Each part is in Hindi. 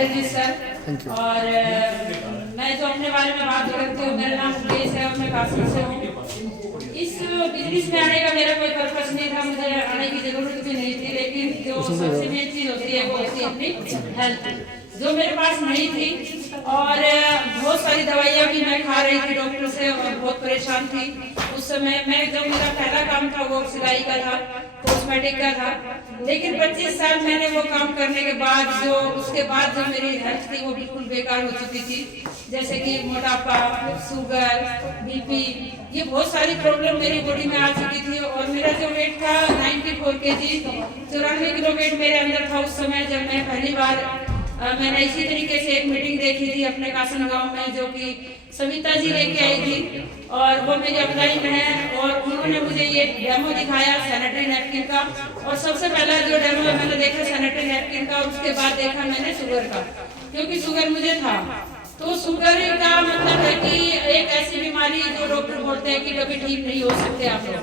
Allergy sir. और मैं जो अपने बारे में बात करती हूँ, मेरा नाम मुकेश है और मैं काशी से हूँ। इस बिजनेस में आने का मेरा कोई पर्पस नहीं था, मुझे आने की जरूरत भी नहीं थी, लेकिन जो सबसे मेन चीज होती है वो होती है अपनी हेल्थ, जो मेरे पास नहीं थी। और बहुत सारी दवाइयाँ भी मैं खा रही थी डॉक्टर से और बहुत परेशान थी उस समय। मैं जब मेरा पहला काम था वो सिलाई का था, कॉस्मेटिक का था, लेकिन 25 साल मैंने वो काम करने के बाद उसके बाद जो मेरी हेल्थ थी वो बिल्कुल बेकार हो चुकी थी। जैसे कि मोटापा, शुगर, बीपी, ये बहुत सारी प्रॉब्लम मेरी बॉडी में आ चुकी थी। और मेरा जो वेट था 94 kg, 94 किलो वेट मेरे अंदर था उस समय जब मैं पहली बार मैंने इसी तरीके से एक मीटिंग देखी थी अपने कासन गांव में, जो कि सविता जी लेके आई थी और वो मेरी अपलाइन है। और उन्होंने मुझे ये डेमो दिखाया सैनिटरी नैपकिन का, और सबसे पहला जो डेमो मैंने देखा सैनिटरी नैपकिन का, और उसके बाद देखा मैंने शुगर का, क्योंकि शुगर मुझे था। तो शुगर का मतलब है कि एक ऐसी बीमारी जो डॉक्टर बोलते हैं कि कभी ठीक नहीं हो सकते आप लोग।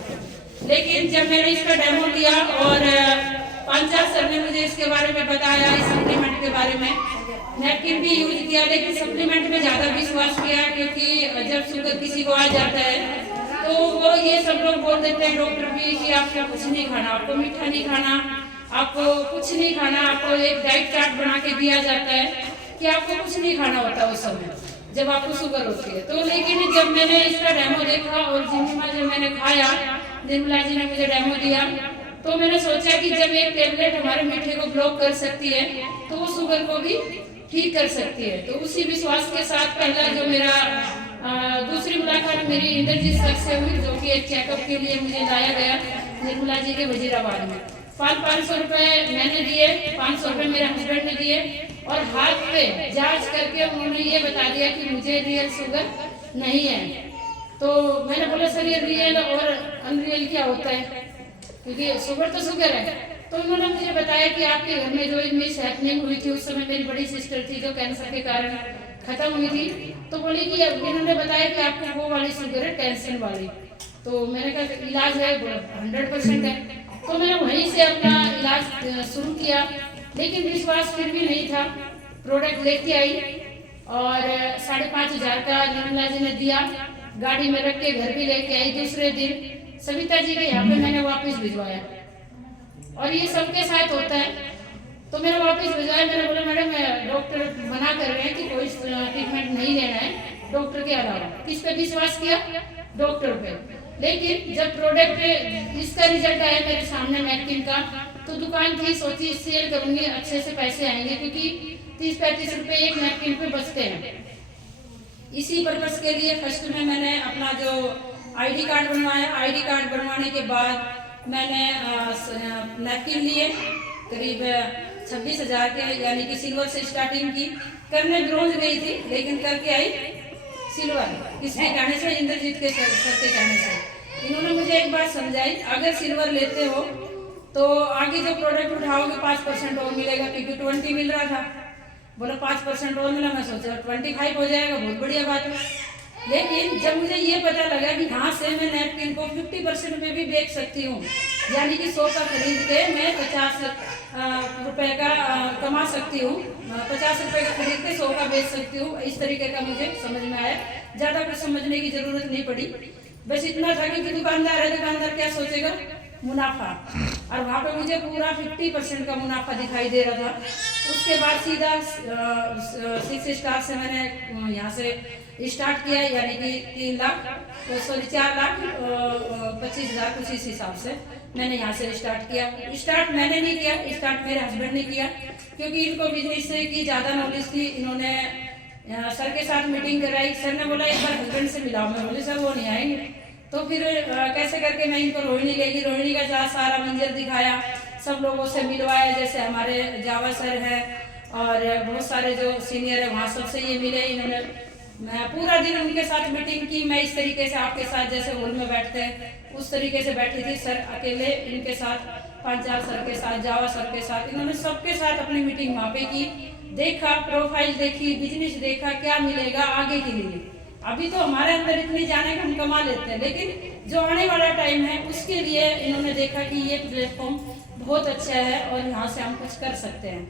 लेकिन जब मैंने इसका डेमो लिया और पंचायत सर ने मुझे इसके बारे में बताया, इस सप्लीमेंट के बारे में, नैपकिन भी यूज किया, लेकिन सप्लीमेंट में ज्यादा विश्वास किया, क्योंकि जब शुगर किसी को आ जाता है तो वो ये सब लोग बोल देते हैं डॉक्टर भी कि आपको कुछ नहीं खाना, आपको मीठा नहीं खाना, आपको कुछ नहीं खाना, आपको एक डाइट चार्ट बना के दिया जाता है कि आपको कुछ नहीं खाना होता उस समय जब आपको शुगर होती है। तो लेकिन जब मैंने इसका डेमो देखा और जिम्मा जब मैंने खाया, निर्मला जी ने मुझे डेमो दिया, तो मैंने सोचा कि जब एक टेबलेट हमारे मीठे को ब्लॉक कर सकती है तो वो शुगर को भी ठीक कर सकती है। तो उसी विश्वास के साथ पहला जो मेरा दूसरी मुलाकात मेरी इंद्रजीत सर से हुई, जो कि एक चेकअप के लिए मुझे लाया गया निर्मला जी के वजीराबाद में। 500 रुपए मैंने दिए, 500 रुपए मेरे हस्बैंड ने दिए, और हाथ पे जांच करके उन्होंने ये बता दिया कि मुझे रियल शुगर नहीं है। तो मैंने बोला सर ये रियल और अनरियल क्या होता है, क्योंकि शुगर तो शुगर है। तो उन्होंने मुझे बताया कि आपके घर में जो मिस हैपनिंग हुई थी, उस समय मेरी बड़ी सिस्टर थी जो कैंसर के कारण खत्म हुई थी, तो बोली कि इन्होंने बताया कि आपको वो वाली शुगर है, टेंशन वाली। तो मैंने कहा इलाज है 100% है। तो मैंने वहीं से अपना इलाज शुरू किया, लेकिन विश्वास फिर भी नहीं था। प्रोडक्ट लेके आई और 5,500 का निर्मला जी ने दिया, गाड़ी में रख के घर भी लेके आई। दूसरे दिन सविता जी के यहाँ पे मैंने वापस भिजवाया, और ये सबके साथ होता है। तो मैंने वापस भिजवाया, मैंने बोला मैडम डॉक्टर मना कर रहे हैं कि कोई ट्रीटमेंट नहीं लेना है डॉक्टर के अलावा। किस पे विश्वास किया? डॉक्टर पे। लेकिन जब प्रोडक्ट इसका रिजल्ट आया मेरे सामने नैपकिन का, तो दुकान थी, सोची सेल करूंगी, अच्छे से पैसे आएंगे, क्योंकि 30-35 रुपए एक नैपकिन पे बचते हैं। इसी पर्पस के लिए फर्स्ट में मैंने अपना जो आईडी कार्ड बनवाया। आईडी कार्ड बनवाने के बाद मैंने नैपकिन लिए करीब 26,000 के, यानी कि सिल्वर से स्टार्टिंग की। करने ब्रोंज गई थी, लेकिन करके आई सिल्वर, किसके कहने से? इंद्रजीत के सर के कहने से। इन्होंने मुझे एक बात समझाई, अगर सिल्वर लेते हो तो आगे जो प्रोडक्ट उठाओगे 5% और मिलेगा, क्योंकि 20 मिल रहा था। बोला 5% और मिला, मैं सोचा 25 हो जाएगा, बहुत बढ़िया बात है। लेकिन जब मुझे ये पता लगा कि हाँ से मैं नैपकिन को 50% में भी बेच सकती हूँ, यानी कि 100 का खरीद के मैं 50 रुपए का कमा सकती हूँ, 50 रुपए का खरीद के 100 का बेच सकती हूँ, इस तरीके का मुझे समझ में आया। ज़्यादा कुछ समझने की जरूरत नहीं पड़ी, बस इतना था कि दुकानदार है, दुकानदार क्या सोचेगा? मुनाफा। और वहाँ पे मुझे पूरा 50% का मुनाफा दिखाई दे रहा था। उसके बाद सीधा 6 स्टार से मैंने यहाँ से स्टार्ट किया, यानी कि 4,25,000 कुछ इस हिसाब से मैंने यहाँ से स्टार्ट किया। स्टार्ट मैंने नहीं किया, स्टार्ट मेरे हस्बैंड ने किया, क्योंकि इनको बिजनेस से की ज़्यादा नॉलेज थी। इन्होंने सर के साथ मीटिंग कराई, सर ने बोला एक बार हस्बैंड से मिलाओ। मैं बोली सर वो नहीं आएंगे। तो फिर कैसे करके मैं इनको रोहिणी लेगी, रोहिणी का जहाँ सारा मंजर दिखाया, सब लोगों से मिलवाया, जैसे हमारे जावा सर है और बहुत सारे जो सीनियर है वहाँ सबसे ये मिले। इन्होंने पूरा दिन उनके साथ मीटिंग की। मैं इस तरीके से आपके साथ जैसे हॉल में बैठते हैं उस तरीके से बैठी थी। सर अकेले, इनके साथ 5-4 सर के साथ, जावा सर के साथ, इन्होंने सबके साथ अपनी मीटिंग वहाँ पे की। देखा, प्रोफाइल देखी, बिजनेस देखा, क्या मिलेगा आगे के लिए। अभी तो हमारे अंदर इतनी जाने का हम कमा लेते हैं, लेकिन जो आने वाला टाइम है उसके लिए इन्होंने देखा कि ये प्लेटफॉर्म बहुत अच्छा है और यहाँ से हम कुछ कर सकते हैं,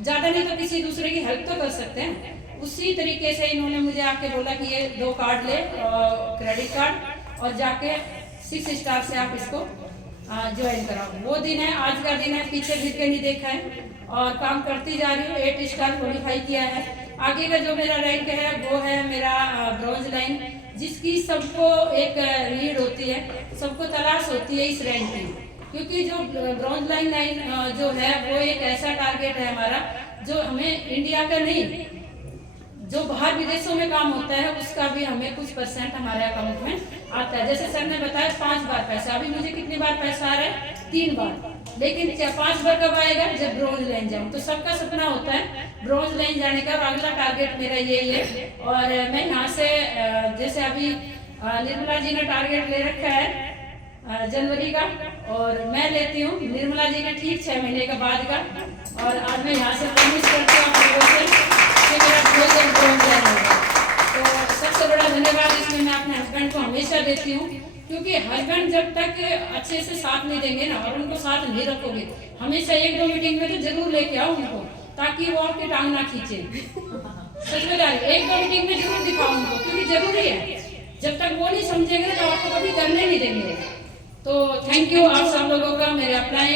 ज़्यादा नहीं तो किसी दूसरे की हेल्प तो कर सकते हैं। उसी तरीके से इन्होंने मुझे आके बोला कि ये 2 कार्ड ले, क्रेडिट कार्ड, और जाके 6 स्टार से आप इसको ज्वाइन कराओ। वो दिन है, आज का दिन है, पीछे फिर के नहीं देखा है और काम करती जा रही हूँ। 8 स्टार क्वालिफाई किया है। आगे का जो मेरा रैंक है वो है मेरा ब्रॉन्ज लाइन, जिसकी सबको एक नीड होती है, सबको तलाश होती है इस रैंक की, क्योंकि जो ब्रॉन्ज लाइन जो है वो एक ऐसा टारगेट है हमारा जो हमें इंडिया का नहीं, जो बाहर विदेशों में काम होता है उसका भी हमें कुछ % हमारे अकाउंट में आता है। जैसे सर ने बताया 5 बार पैसा, अभी मुझे कितनी बार पैसा आ रहा है? 3 बार, लेकिन 5 बार कब आएगा? जब ब्रॉन्ज लाइन जाऊँ। तो सबका सपना होता है ब्रॉन्ज लाइन जाने का, और अगला टारगेट मेरा यही है। और मैं यहाँ से जैसे अभी निर्मला जी ने टारगेट ले रखा है जनवरी का, और मैं लेती हूँ निर्मला जी का ठीक 6 महीने के बाद का, और आज मैं यहाँ से प्रॉमिस करती हूँ आप लोगों से कि मेरा बहुत जल्द ब्रॉन्ज लाइन होगा। तो सबसे बड़ा धन्यवाद इसमें मैं अपने हस्बैंड को हमेशा देती हूँ, क्योंकि हस्बैंड जब तक अच्छे से साथ नहीं देंगे ना, और उनको साथ नहीं रखोगे, हमेशा 1-2 मीटिंग में तो जरूर लेके आओ उनको, ताकि वो आपकी टांग ना खींचे। सच में 1-2 मीटिंग में जरूर दिखाओ उनको, क्योंकि जरूरी है। जब तक वो नहीं समझेंगे तो आपको कभी करने नहीं देंगे। तो थैंक यू आप सब लोगों का मेरे अपना